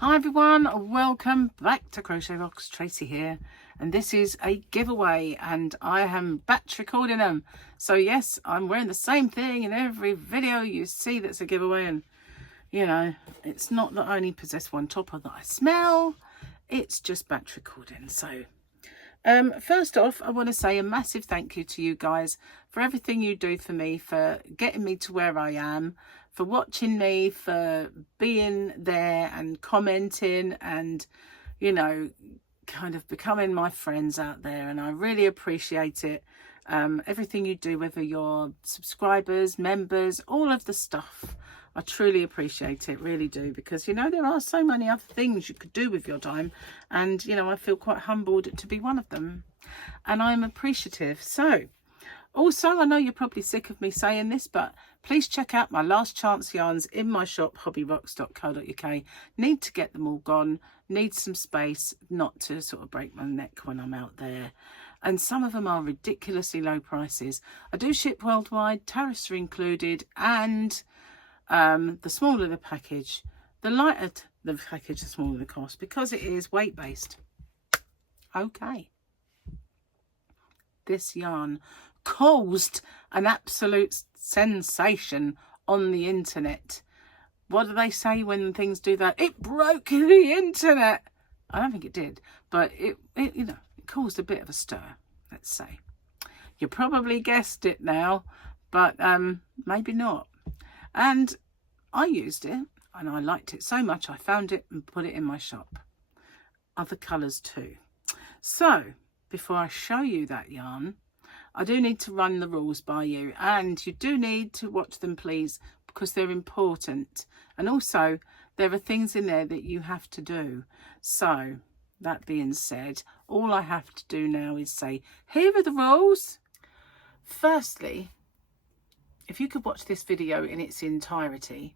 Hi everyone, welcome back to CrochetRocks. Tracy here, and this is a giveaway and I am batch recording them. So yes, I'm wearing the same thing in every video you see that's a giveaway, and you know, it's not that I only possess one topper that I smell, it's just batch recording. So first off, I want to say a massive thank you to you guys for everything you do for me, for getting me to where I am, for watching me, for being there and commenting and, you know, kind of becoming my friends out there. And I really appreciate it. Everything you do, whether you're subscribers, members, all of the stuff. I truly appreciate it, really do, because, you know, there are so many other things you could do with your time. And, you know, I feel quite humbled to be one of them. And I'm appreciative. So, also, I know you're probably sick of me saying this, but please check out my last chance yarns in my shop, hobbyrocks.co.uk. Need to get them all gone. Need some space, not to sort of break my neck when I'm out there. And some of them are ridiculously low prices. I do ship worldwide, tariffs are included, and the smaller the package, the lighter the package, the smaller the cost, because it is weight-based. Okay. This yarn caused an absolute sensation on the internet. What do they say when things do that? It broke the internet. I don't think it did, but it you know, it caused a bit of a stir, let's say. You probably guessed it now, but maybe not. And I used it and I liked it so much I found it and put it in my shop. Other colours too. So before I show you that yarn, I do need to run the rules by you, and you do need to watch them, please, because they're important. And also there are things in there that you have to do. So that being said, all I have to do now is say, here are the rules. Firstly, if you could watch this video in its entirety,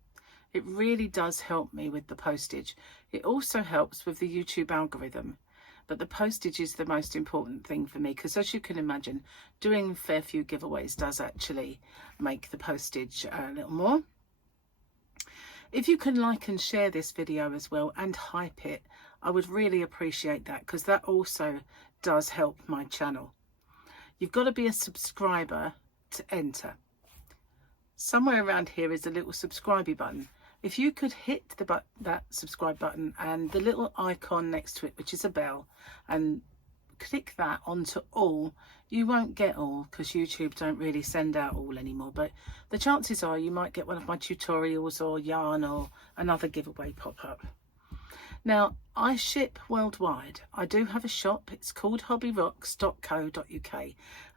it really does help me with the postage. It also helps with the YouTube algorithm. But the postage is the most important thing for me, because as you can imagine, doing a fair few giveaways does actually make the postage a little more. If you can like and share this video as well and hype it, I would really appreciate that, because that also does help my channel. You've got to be a subscriber to enter. Somewhere around here is a little subscribe button. If you could hit that subscribe button and the little icon next to it, which is a bell, and click that onto all, you won't get all because YouTube don't really send out all anymore. But the chances are you might get one of my tutorials or yarn or another giveaway pop up. Now, I ship worldwide. I do have a shop. It's called hobbyrocks.co.uk,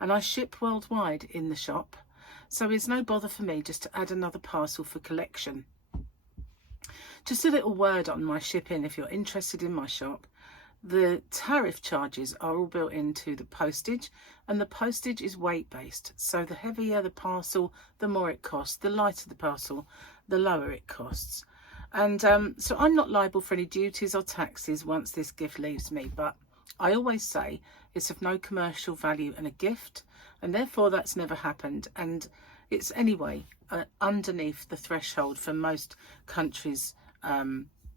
and I ship worldwide in the shop. So it's no bother for me just to add another parcel for collection. Just a little word on my shipping if you're interested in my shop. The tariff charges are all built into the postage, and the postage is weight based. So the heavier the parcel, the more it costs. The lighter the parcel, the lower it costs. And so I'm not liable for any duties or taxes once this gift leaves me. But I always say it's of no commercial value and a gift, and therefore that's never happened. And it's anyway underneath the threshold for most countries'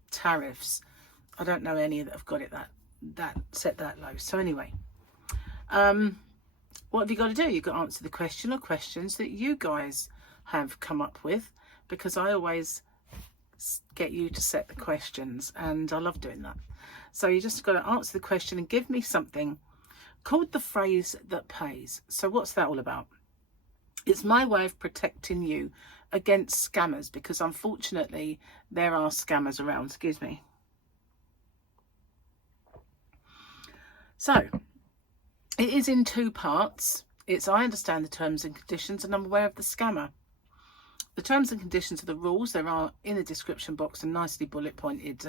tariffs. I don't know any that have got it that set that low. So anyway, what have you got to do? You've got to answer the question or questions that you guys have come up with, because I always get you to set the questions and I love doing that. So you just got to answer the question and give me something called the phrase that pays. So what's that all about? It's my way of protecting you against scammers, because unfortunately there are scammers around. Excuse me. So it is in two parts. It's I understand the terms and conditions, and I'm aware of the scammer. The terms and conditions are the rules. There are in the description box a nicely bullet pointed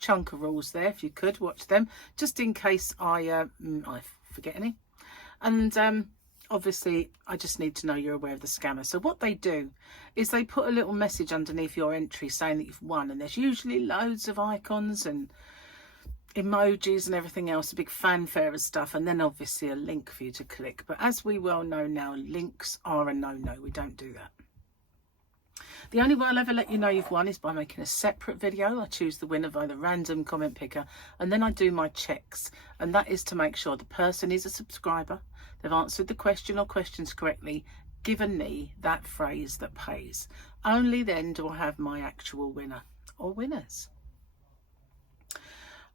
chunk of rules there. If you could watch them, just in case I forget any. And obviously, I just need to know you're aware of the scammer. So what they do is they put a little message underneath your entry saying that you've won. And there's usually loads of icons and emojis and everything else, a big fanfare of stuff. And then obviously a link for you to click. But as we well know now, links are a no-no. We don't do that. The only way I'll ever let you know you've won is by making a separate video. I choose the winner by the random comment picker, and then I do my checks, and that is to make sure the person is a subscriber, they've answered the question or questions correctly, given me that phrase that pays. Only then do I have my actual winner or winners.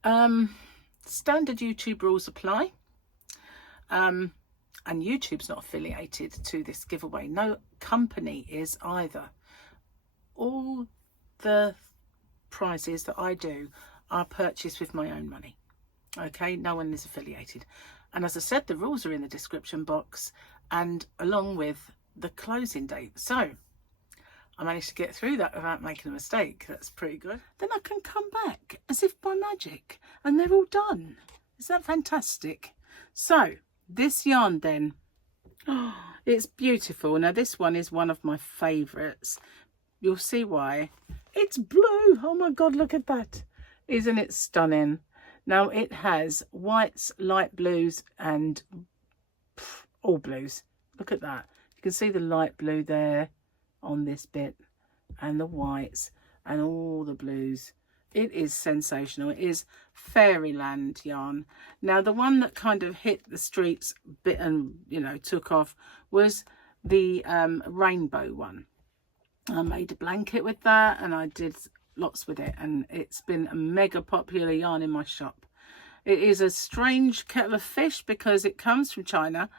Standard YouTube rules apply. And YouTube's not affiliated to this giveaway. No company is either. All the prizes that I do are purchased with my own money. Okay, no one is affiliated. And as I said, the rules are in the description box and along with the closing date. So I managed to get through that without making a mistake. That's pretty good. Then I can come back as if by magic and they're all done. Is that fantastic? So this yarn then, oh, it's beautiful. Now this one is one of my favourites. You'll see why. It's blue. Oh my God, look at that. Isn't it stunning? Now it has whites, light blues and all blues. Look at that. You can see the light blue there on this bit and the whites and all the blues. It is sensational. It is Fairyland yarn. Now the one that kind of hit the streets a bit and, you know, took off was the rainbow one. I made a blanket with that and I did lots with it, and it's been a mega popular yarn in my shop. It is a strange kettle of fish because it comes from China,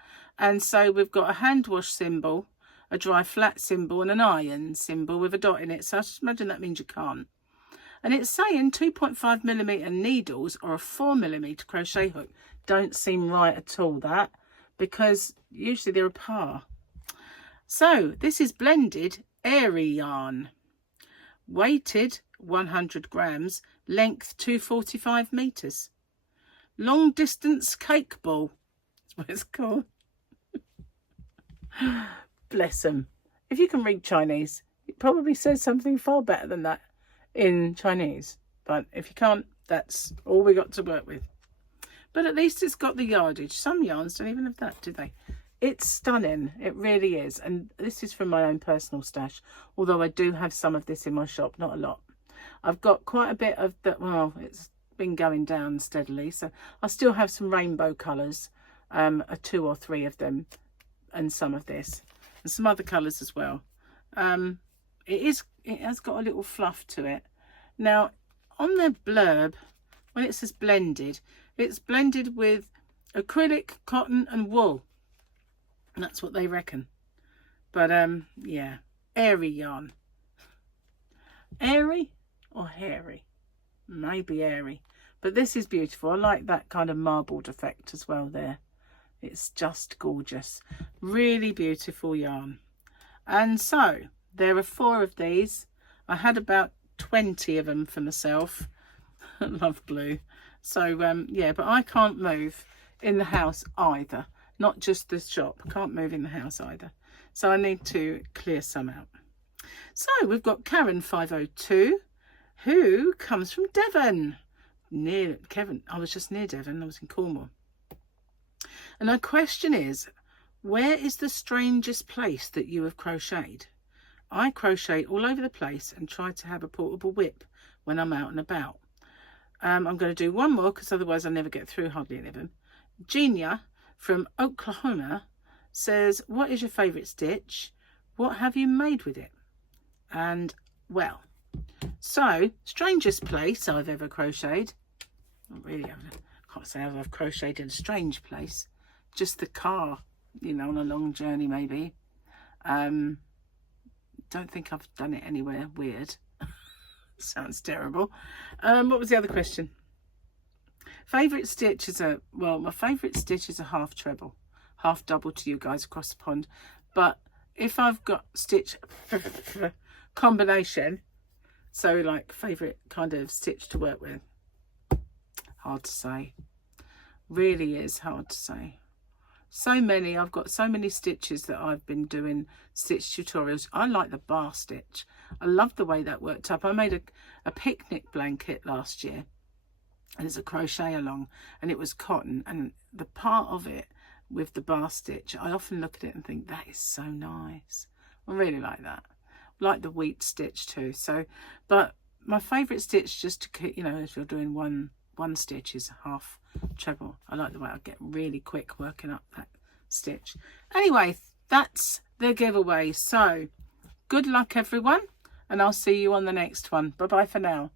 and so we've got a hand wash symbol, a dry flat symbol and an iron symbol with a dot in it. So I just imagine that means you can't. And it's saying 2.5mm needles or a 4mm crochet hook. Don't seem right at all, that, because usually they're a par. So this is blended airy yarn, weighted 100 grams, length 245 meters, long distance cake ball. That's what it's called. Bless them. If you can read Chinese, it probably says something far better than that in Chinese. But if you can't, that's all we got to work with. But at least it's got the yardage. Some yarns don't even have that, do they? It's stunning. It really is. And this is from my own personal stash, although I do have some of this in my shop, not a lot. I've got quite a bit of that. Well, it's been going down steadily, so I still have some rainbow colours, 2 or 3 of them, and some of this, and some other colours as well. It has got a little fluff to it. Now on the blurb, when it says blended, it's blended with acrylic, cotton and wool. And that's what they reckon. But yeah, airy yarn. Airy or hairy? Maybe airy. But this is beautiful. I like that kind of marbled effect as well there. It's just gorgeous. Really beautiful yarn. And so there are 4 of these. I had about 20 of them for myself. I love blue. So yeah, but I can't move in the house either. Not just the shop. I can't move in the house either. So I need to clear some out. So we've got Karen 502, who comes from Devon. Near Kevin. I was just near Devon. I was in Cornwall. And our question is, where is the strangest place that you have crocheted? I crochet all over the place and try to have a portable whip when I'm out and about. I'm going to do one more because otherwise I never get through hardly any of them. Genia from Oklahoma says, what is your favourite stitch? What have you made with it? And well, so strangest place I've ever crocheted. Not really, I can't say I've crocheted in a strange place. Just the car, you know, on a long journey maybe. Don't think I've done it anywhere weird. Sounds terrible. What was the other question? Favourite stitch is a, well, my favourite stitch is a half treble, half double to you guys across the pond. But if I've got stitch combination, so like favourite kind of stitch to work with, hard to say. Really is hard to say. So many, I've got so many stitches that I've been doing stitch tutorials. I like the bar stitch. I love the way that worked up. I made a picnic blanket last year, and it's a crochet along, and it was cotton, and the part of it with the bar stitch, I often look at it and think that is so nice. I really like that. like the wheat stitch too. So, but my favourite stitch, just to keep, you know, if you're doing one stitch, is half treble. I like the way I get really quick working up that stitch. Anyway, that's the giveaway. So good luck everyone, and I'll see you on the next one. Bye bye for now.